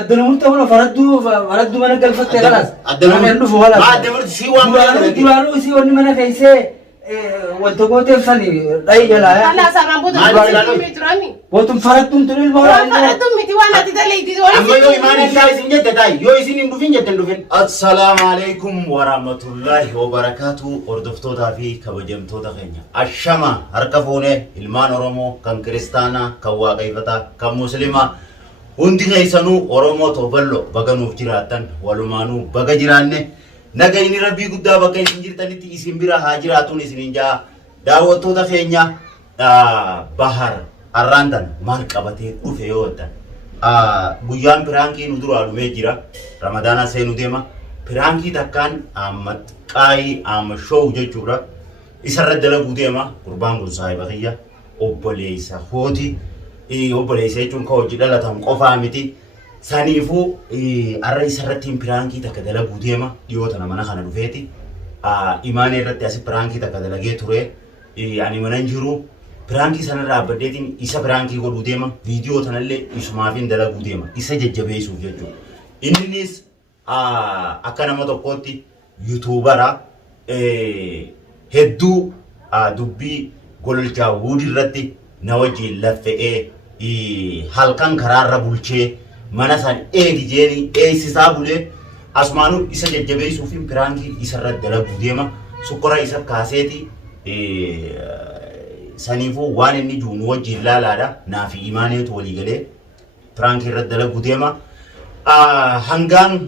الدنمرت ولا فردوا من القلفة خلاص الدنمرت ما الدنمرت سوى دولارو سوى من كيسة وانت قلت فني رأي جلا أنا سامع بودو ميترامي وانتم فردتم تقول فردتم ميتي وانا تدلي دي أما يو إيمان إسحاق سنجد تاي يو إسين إندوفين جتن دوفين السلام عليكم ورحمة الله وبركاته أردفتو تافي كبجمتو تخينيا الشما هركفونه إلمان أرومو كان كريستانا كواقيفتا كمسلمة hundi keessanuu Oromoo toballo baga nuuf jiraatan walumaanuu baga jiraanne nagayni rabbii guddaa bakka isin jirtanitti isin bira haa jiraatuun isinin jaa daawwattoota keenya bahar arraantan maal qabatee dhufe yoo ta'an guyyaan piraankii nu dura dhumee jira ramadaana seenu deema piraankii takkaan qaayii show jechuudha isarra dalaguu deema gurbaan kun saahiba kiyya obboleessa hooti obboleessa jechuun ka hojii dhalatan qofaa miti saniifuu arra isarratti piraankii takka dalaguu deema dhiyoota mana kana dhufeeti imaanee irratti asi piraankii takka dalagee ture ani manan jiru piraankii sanarraa abbadeetiin isa piraankii godhuu deema viidiyoo tanallee isumaafin dalaguu deema isa jajjabeessuuf jechuudha innis akka nama tokkootti yuutuubara hedduu dubbii gololchaa wuudii irratti na wajjin laffe'ee halkan karaarra bulchee mana san eegi jeeni eeysisaa bulee asumaanuu isa jajjabeessuufin piraankii isarra dalaguu deema sukkora isa kaaseeti saniifuu waan inni jiru nu wajjin laalaadha naafi imaaneetu walii galee piraankii irra dalaguu deema hangaan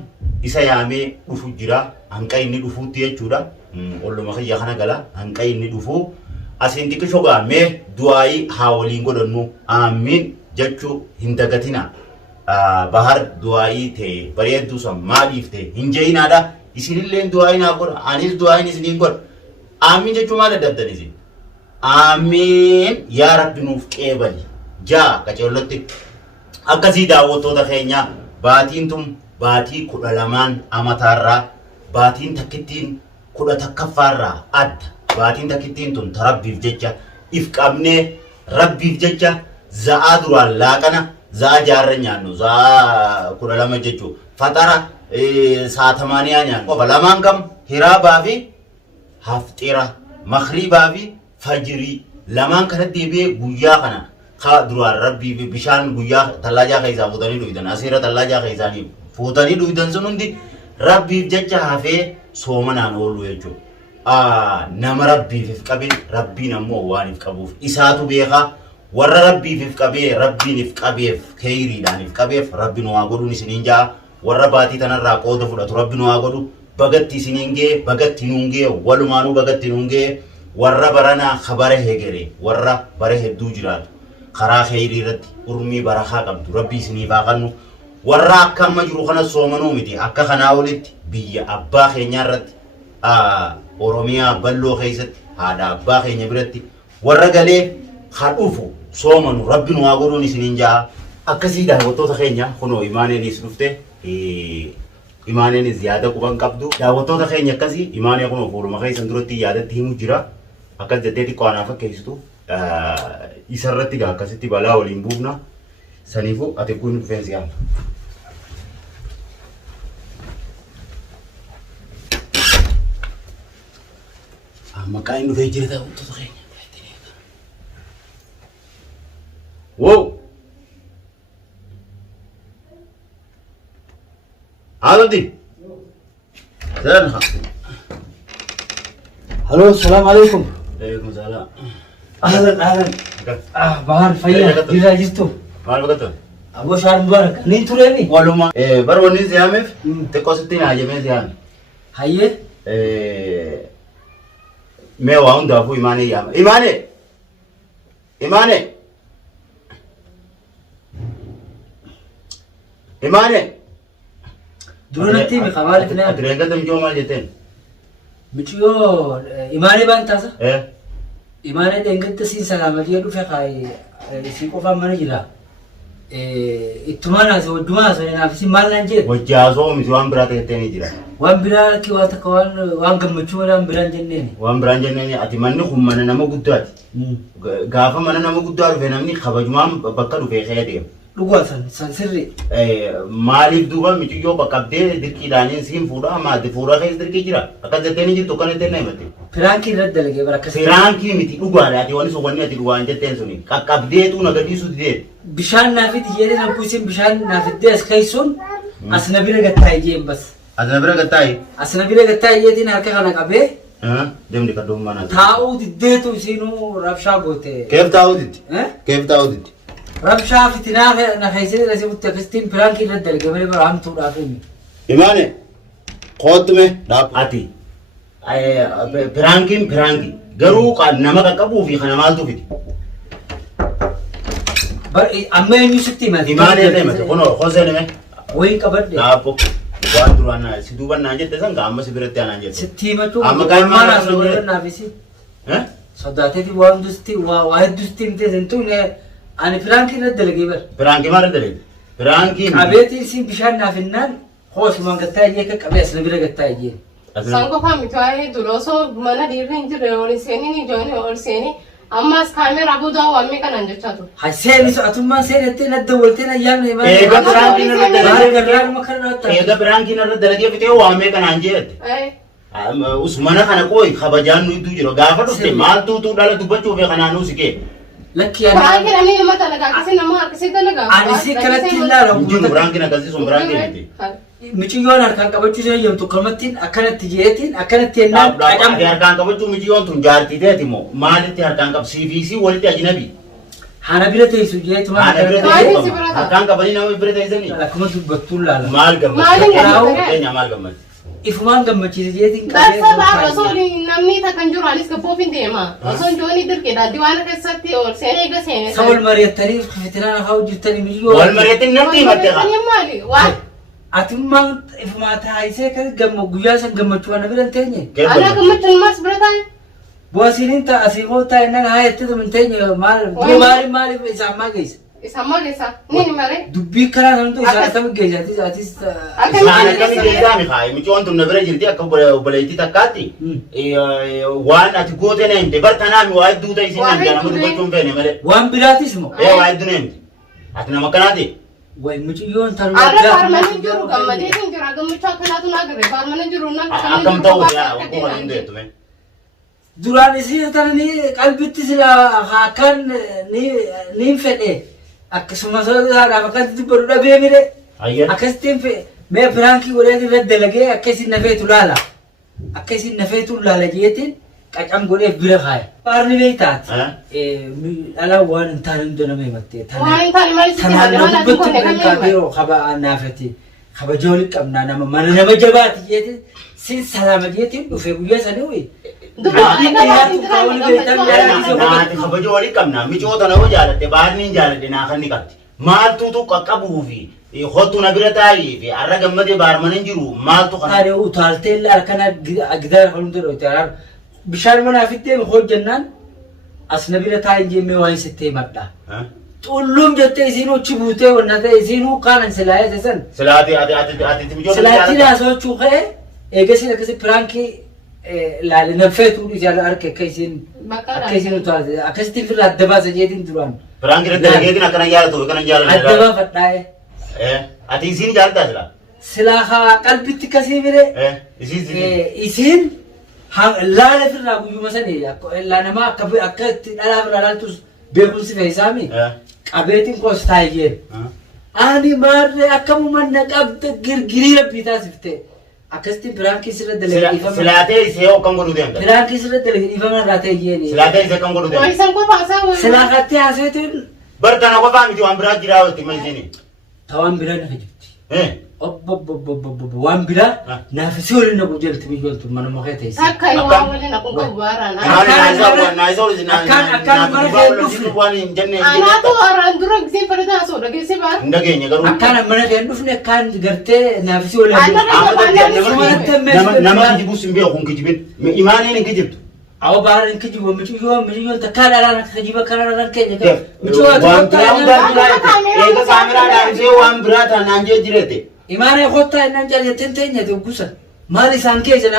isa yaamee dhufu jira hanqa inni dhufuutti jechuudha olluma kiyya kana gala hanqa inni dhufuu asin tikisho game duai hawlin godonu amin jachu hindagatina bahar duai te bareedu so malifte hinjeinada isinilleen duai na god anis duai ni sinin god amin jachu mala dabdanizi amin ya rabbi nuuf qeebali ja qaceolotti akkasi daawwattoota keenya baatiin baatii 12 amatarra baatiin takkittiin 10 takkafarra adda baatiin takkittiin tun tarabbiif jecha if qabnee rabbiif jecha za'a duraan laaqana za'a jaarra nyaannu za'a 12 jechuu fatara saatamaaniyaa nyaannu qofa lamaan kam hiraabaa fi haftira maghriibaa fi fajrii lamaan kana deebi'ee guyyaa kana ka duraan rabbiif bishaan guyyaa tallaajaa keessaa fuutanii dhuydan asiira tallaajaa keessaanii fuutanii dhuydan sun hundi rabbiif jecha hafee soomanaan oolu jechuudha nama rabbiif qabee rabbiin ammoo waaniif qabuuf isaatu beeka warra rabbiif qabee rabbiin qabeef khayriidhaan qabeef rabbiin waa godhuun isiniin jaa warra baatii tanarraa qooda fudhatu rabbiin waa godhu bagatti isiniin gee bagatti nuun gee walumaanuu bagatti nuun gee warra baranaa khabara heegere warra bare hedduu jiraatu karaa khayrii irratti urmii barakaa qabdu rabbii isiniif haa kennu warra akka amma jiru kana soomanuu miti akka kanaa olitti biyya abbaa keenyaa irratti Oromiyaa ballo keessatti haadha abbaa keenya biratti warra galee hadhufu soomanu rabbiin waa godhuun isiniin jaa akkasii daawwattoota keenya kunoo imaaneenis dhufte imaaneenis yaada quban qabdu daawwattoota keenya akkasii imaanee kunoo fuuluma keessan duratti yaadatti himu jira akkas jettee xiqqoo anaaf fakkeessitu isarratti gaa akkasitti balaa waliin buufna saniifuu ati kun dhufeensi yaala. Makain dufee jira daawwattoota keenya. Wow! Aladi! Zan ha. Halo, salam alaikum. Alaikum salam. Ahlan. Bahar fayya jira jirtu. Maal bakka? Abo shaar mubarak. Ni tureni? Waluma. Barwani siyameef teqqoositti na hajamee siyame. Hayye? मैं वाउं दाफू इमाने याम इमाने दुरनती में खवाल इतना अतरेगा तुम क्यों मार जेते मिठियो इमाने बनता सा इमाने देंगत सीन सलामती है दुफे खाई इसी को फाम मने जिला इत्तुमाना से वड्डुमा से नाफिसी माल लंजे वज्जासो मिसवान बिरा कहते नहीं जिला wan biraa ki wata kawan wan gammachuu wan biraan jenneen wan biraan jenneen ati manni kun mana nama guddaati gaafa mana nama guddaa dhufe namni kabajumaan bakka dhufe kee deema Dhugaa san sirri. Maaliif duuba michiyyoo baqqabdee dirqiidhaaniin siin fuudha maati fuudha keessa dirqii jira akka jetteen jirtu kan jetteen na himate. Piraankii irratti dalagee bara akkasii. Piraankii miti dhugaadha ati wanni sun wanni ati dhugaan jetteen suni qaqqabdeetu nagadhiisu dideet. Bishaan naafitti jedhee nan kuusin bishaan naafittee as keessuun as na bira gattaa'e jeen bas. As na bira gattaa'e. As na bira gattaa'e jeetiin harka kana qabee. Deemni kadhuummaa naati. Taa'uu diddeetu isiinuu rabshaa goote. Keef taa'uu diddi. Keef taa'uu diddi. Rabshaa fitinaa na keessatti rasii butte akkasitiin piraankii irratti dalagee malee bara hamtuudhaaf inni. Imaane kootume dhaab ati piraankiin garuu nama qaqqabuu fi kana maaltu fiti. Amma eenyu sitti himate. Imaane illee himate kunoo hoseen hime. Wayin qabadde. Dhaabbo waan duraan si duuban naan jette san amma si biratti aanaan jette. Sitti himachuu amma kan maal asirra naafisi. Sodaateeti waa hundusti waa hedduusti himtee sentuun ani piraankii irratti dalagee bara. Piraankii maal irratti dalagee? Piraankii. Qabeetiin siin bishaan naafennaan hoosuma gattaa'e jee akka qabee asina bira gattaa'e jee. San qofaa miti waa'ee dura osoo mana dhiirri hin jirre ol seenii ijoollee ol seenii ammas kaameeraa buudaa waamee kanan jechaa ture. Ha seeni so'atummaan seenettee nadda walteen ayyaamne himaa. Eega piraankiin irratti dalagee. Eega piraankiin irratti dalagee fitee waamee kanaan jeette. Usmana kana qooyi kabajaan nu iddoo jiru gaafa dhufte maaltu dhala dubbachuu fi kanaan nuus kee. Lakki ani. Piraankiin ani nama dalagaa akkasii nama akkasii dalagaa. Ani si kanatti ilaala. Jiru piraankiin akkasii sun piraankiin miti. Miciyyoon harkaan qabachuu ishee jedhamtu kalmattiin akkanatti jeetiin akkanatti ennaan qacamte. Harkaan qabachuu miciyyoon tun jaartii ta'eeti moo maalitti harkaan qabu CVC walitti ajnabi. Hana bira teessu jeetu maal teessu harkaan qabanii nama bira teessanii. Akkuma dubbattuun laala. Maal gammachiisa. Maal gammachiisa. Ifumaan gammachiisa jeetiin qabee. Darsa baara osoo namni takkan jiru anis gabboof hin deema. Osoo ijoollee dirqeedha diwaana keessatti ol seenee eega seenee. Sa wal mari'attanii fitinaan hafaa hojjettanii miyyoo. Wal mari'attanii natti himatte kaa. Atummaan ifumaa taa'isee kan guyyaa san gammachuu ana bira hin teenye. Ana gammachuun maas bira taa'e. Bu'aasiin ta'a siifoo taa'e nan haa jettee hin teenye maaliif isaan maa geessa. Isaan maa geessa ni malee. Dubbii karaa sanatu isaan akkami geessa atis. Isaan akkami geessaa mi faayi miti wantu na bira jirti akka obboleettii takkaatti waan ati gootee na himte bartanaa mi waa hedduu ta'e isin hin jedhamu dubbachuun feene malee. Waan biraatis moo. Waa hedduu na himte ati nama akkanaati. Way miciyyoon tan Ada farmani jiru gammadee hin jira gammachuu akkanaatu na agarre farmani jiru nan akkam ta'u yaa akkuma hin deettume. Duraan isii tan ni qalbitti sila akkan ni fedhe akkasuma sodaadhaaf akkatti dubbadhu dhabee mire akkasitiin mee piraankii godhee irratti dalagee akkasiin nafeetu laala akkasiin nafeetu laala jeetiin qacam godhee bira kaaya. Paarni beektaati. Dhala waan hin taane hunda nama himattee. Waan hin taane malee tanaan na dubbattu kan kaabiroo kaba naafati kabaja waliin qabnaa nama jabaati jeetiin siin salaama jeetiin dhufee guyyaa sanii wayii. Kabaja waliin qabnaa micoota nama jaalatte baarni hin jaaladhe naa kan ni qabdi. Maaltu qaqqabuu fi hottu na bira taa'ii fi har'a gammadee baarman hin jiru maaltu kana. Taaree utaaltee illee harkana gidaara kan hundi dhoofte. Bishaan manaa fittee hojjannaan as na bira taa'in jemmee waan sittee madda. Tulluum jettee isiin uchi buutee wanna ta'e isiinuu kaanan silaayee san. Silaati mijoota. Silaatti laasochuu ka'e eegasiin akkasi piraankii laale nafeetuu ijaala harka akka isiin utaalte akkasitti firra adda baasa jeetiin duraan. Piraankii irratti dalageetiin akkana jaalatu kana jaalatu. Adda baafadhaa'e. Ati isiin jaalladhaa silaa? Silaa haa qalbitti kasii bire. Isiin laala firraa guyyuma sanii nama akka itti dhalaa firraa laaltus beekumsi fe'isaami qabeetiin koos taa'ee ani maarree akkamuma na qabda girgirii rabbii taasifte akkasitti piraankii sirra dalagee ifama silaatee isee akkam godhu deemta piraankii sirra dalagee ifama irraa ta'e jeeni silaatee isee akkam godhu deemta Waisan qofa haasawaa silaa kattee haaseetiin bartana qofaa miti waan biraa jiraa walitti mansini tawaan biraa nafa jirti waan biraa naafisii waliin na gujalti biyyooltu mana mokee ta'es. Akka waan waliin na kunqabu baaraan. Akkaan mana kee dhufne. Anaatu araan dura gisee fardaan asoo dhageessee baara. Hin dhageenya garuu. Akkaan mana kee dhufne akkaan gartee naafisii waliin. Nama kijibus hin beeku hin kijibin imaaniin hin kijibtu. Awo baara hin kijibu michiyyoon takkaa dharaan akka kijiba kanarraan keenya qabu. Waan biraa hundaa biraa eega kaameraa dhaabsee waan biraa taanaan jee jireete. Imaanee kottaa innaan jaljetten teenya dubbusa. Maali isaan keessa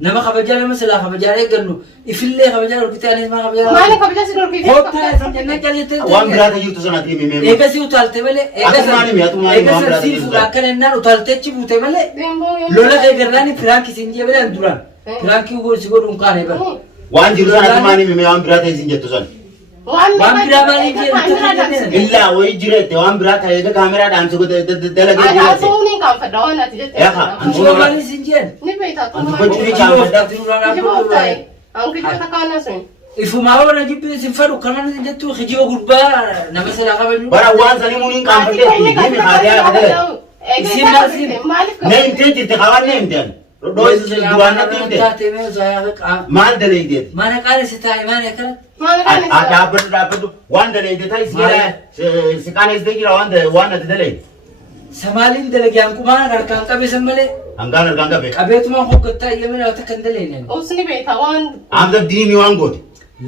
nama kabajaa nama silaa kabajaa eeggannu ifillee kabajaa dhorkitee anis maa kabajaa. Maali kabajaa si dhorkitee? Koottaa isin jennaan jaljettee. Waan biraata jirtu sanatti himimee. Eegasii utaalte malee. Eegasii siifuudha akka nennaan utaalteechi buute malee. Lola eegarraani firaanki isin jee bilaan duraan. Firaanki si godhuun kaane bara. Waan jiru sanatti maan himimee waan biraata isin jettu san. Waan biraa maaliif jedhu Illaa wayii jireette waan biraa ta'ee kaameraadhaan si dalagee jireette. Asuu ni kaanfadha waan ati jettee. Anjuma maaliif isin jeen? Ni beektaa Antu gochuun kaanfadha. Kijiboo ta'e. An kijiboo kaana sun. Ifumaa waan jibbi isin fadhu kanan isin jettu kijiboo gurbaa nama silaa kabaju. Bara waan sanii muniin kaanfadhee himi haadhaa kadhee. Isin maaliif Ne himtee jirte hawaan ne himteen. Dooyis duraan natti himte. Maal daleeydeeti? Mana qaanesi taa'e maal akkana? Dhaabbadhu waan daleeyde ta'e si qaaneessitee jira waan ati daleeyde. Samaaliin dalagiyaan kumaan harkaan qabeessan malee. Hangaan harkaan qabe. Qabeetumaan hoggattaa eeyyamina wata kan daleeyne. Usni beektaa waan. Amta diini waan goote.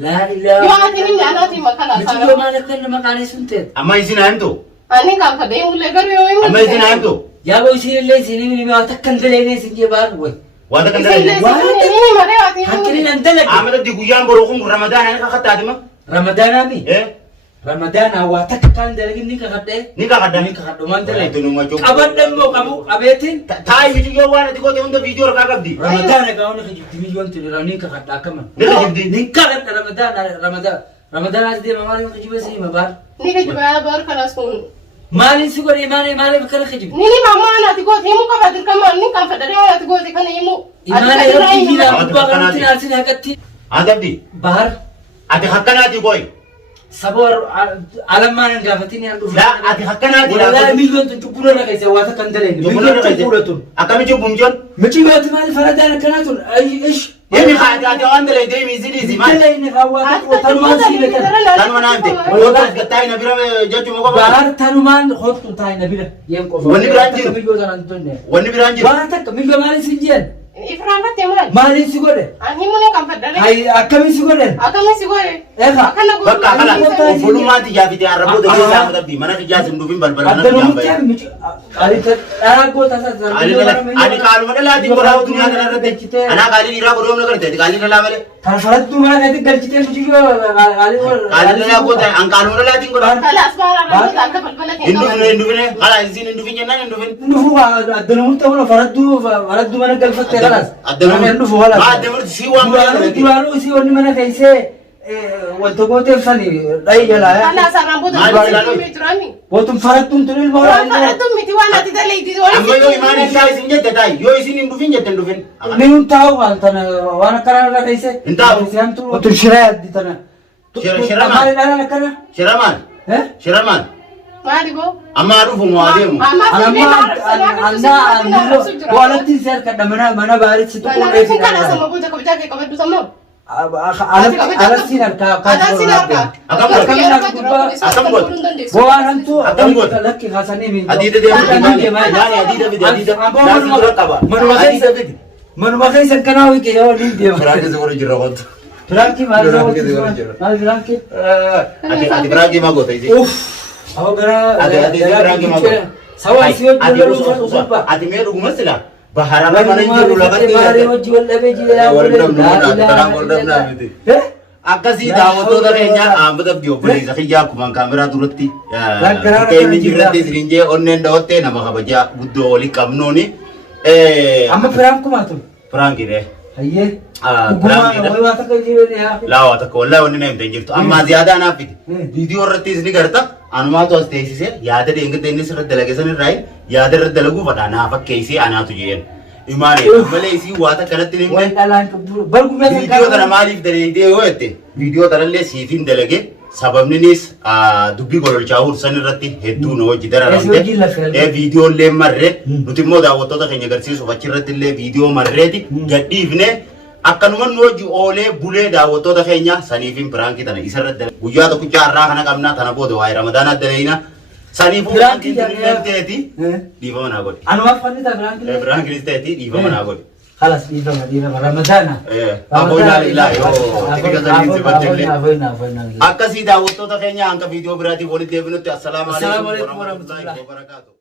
Laa ilaa. Yoo ati ni nyaanati makana Miti yoo maal akka nama qaaneessuun ta'e. Amma isin haimtu. Ani kaanfadha imullee garuu yoo imullee. Amma isin haimtu. Yaa boo isin illee isin himi wata kan daleeyne isin jee baadhu wayi. Wanta kan daleeyde. Hakkini nan dalage. Amata di guyyaan boroo kun Ramadaan ani kakkattaatima. Ramadaanaa mi? Ramadaanaa waa takka kan dalagin ni kakadhee. Ni kakadda. Ni kakadhu man dalage. Qabadhan moo qabu qabeetiin. Taa'ii miti yoo waan ati goote hunda viidiyoo harkaa qabdi. Ramadaana gaawwan kijibdi milyoon tuni ni kakadha akkama. Ni kijibdi. Ni kakadha Ramadaana as deema maaliif kijiba si hima baar. Ni kijibaa baar kanas kun. Maaliin si godhe maaliif kana kijibdi. Ni mamma anaati goote himu qaba dirqama ni kaanfadha yoo anaati goote kana himu. Imaana yoo kijibaa gubbaa kanatti naasin haqatti. Adabdi. Bahar. Ati hakkanaati gooyi. Saboor alammaan hin gaafatini haa dhufu. Laa ati hakkanaati. Walaa milyoon tun cubbuu irra keessaa waa takka hin daleenne. Milyoon cubbuu tun. Akkami cubbuun jiran? Michi gooti maali faradaan akkanaa tun? Ish. Yemi ati waan daleeyde himi sidii maal? Daleenne kaawwaa tanumaan siile kana. Tanuma naante. Yookaan gattaa'ina bira jechuun qofa. Bahar tanumaan hottu taa'ina bira. Yeen qofa. Wanni biraan jiru. Milyoo sanaan tonne. Wanni biraan jiru. Waan takka milyoo maaliin si jeen? Ifraan fattee maal? Maaliin si godhe? Ani himu ni kaanfadha. Hayi akkamiin si godhe? Akkamiin si godhe? Eegaa. Akkana godhu. Bakka kana obbolumaan tijaafite arraboota keessaa mutabdi mana tijaas hin dhufin balbala Adda numutti michi dharaa goota ani qaaluma dhalaatiin godhaa utuu nyaata irratti anaa qaalii dhiiraa godhoomna garte qaalii dhalaa malee kan farattuu mana gadi galchitee michi yoo qaalii dhalaa goota an qaaluma dhalaatiin godhaa Kalaas baara akka balbala ta'e. hin dhufine qalaa isin hin dhufin jennaan hin dhufin Nufu adda numutti ta'u farattuu mana galfattee kalaas. adda numutti maa adda numutti sii waan Duraanuu isii wanni mana keessee wanta gooteef sani dhayi jalaa. Kalaas arraan booda Maali turami. Bootun farattuun tun ilma Waan farattuun miti waan ati daleeyti. amma yoo imaan isaa isin jette ta'i yoo isin hin dhufin jette hin dhufin Ni hin taa'u waan tana waan akkana irra keessee. Hin taa'u. Bootun shiree addi tana. Shira Maali dhalaan akkana? shiramaan shiramaan Maali boo? amma dhufu moo adeemu Walatti si harkadha mana baaritti tu Kanaafin kana sama booda kabajaa kee qabaddu sammoo. Alatti harkaa Alatti harkaa. Akkam godhu? Waan hantu Akkam godhu? lakki kaasanii min. Adiida deemee yaani adiida fide adiida naasii dura qaba adiida fide Manuma keessa kanaa wiike yoo ni deema. biraakii si warra jirra wantu Firaanki maal maal firaanki? ati biraakii maa goota isi Uff. Awo gara sawa si ati hojii usufa ati mee dhuguma sila baharama mana jiru lafatti Baari hojii wal dhabee jira. akkasii daawwattoota keenya hambata obboleessa kiyyaa akkuma kaameraa duratti inni jirratti isiniin jee onneen dhawattee nama kabajaa guddoo walii qabnuuni Amma firaan kumaatu. Firaankiidhe. Hayyee. Firaankiidha. Waa takka jireenya yaa. Laawa takka wallahi wanni na himte jirtu amma ziyaadaa naaf fide viidiyoo irrattis ni garta anumaatu as teessise yaada deengate inni sirra dalagesan irraa yaada irra dalaguu fadha naa fakkeessee anaatu jeen imaane malee isii waa takka natti ni Wal himte dhalaan bargumee viidiyoo kana maaliif daleeytee yoo jette viidiyoo kanallee siifin dalage sababninis dubbii gololchaa hursan irratti hedduu na wajji dararamte viidiyoo illee marree nuti immoo daawwattoota keenya agarsiisuuf achirratti illee viidiyoo marreeti gadhiifne akkanuma nu wajji oolee bulee daawwattoota keenya saniifin piraankii tana isarratti guyyaa tokkicha har'aa kana qabnaa tana booda waa'ee ramadaanaa daleeyna saniifuu piraankii teeti dhiifama naa godhi Anumaaf fannita firaanki. piraankii teeti dhiifama naa godhi Khalas dhiifama Ramadaana. Aboo ilaalaa yoo tika saniin sifattillee Afoina. akkasii daawwattoota keenya hanga viidiyoo biraatiif walitti deebinutti assalaamu Assalaamu alaikum alaikum warahmatullahi wabarakatuh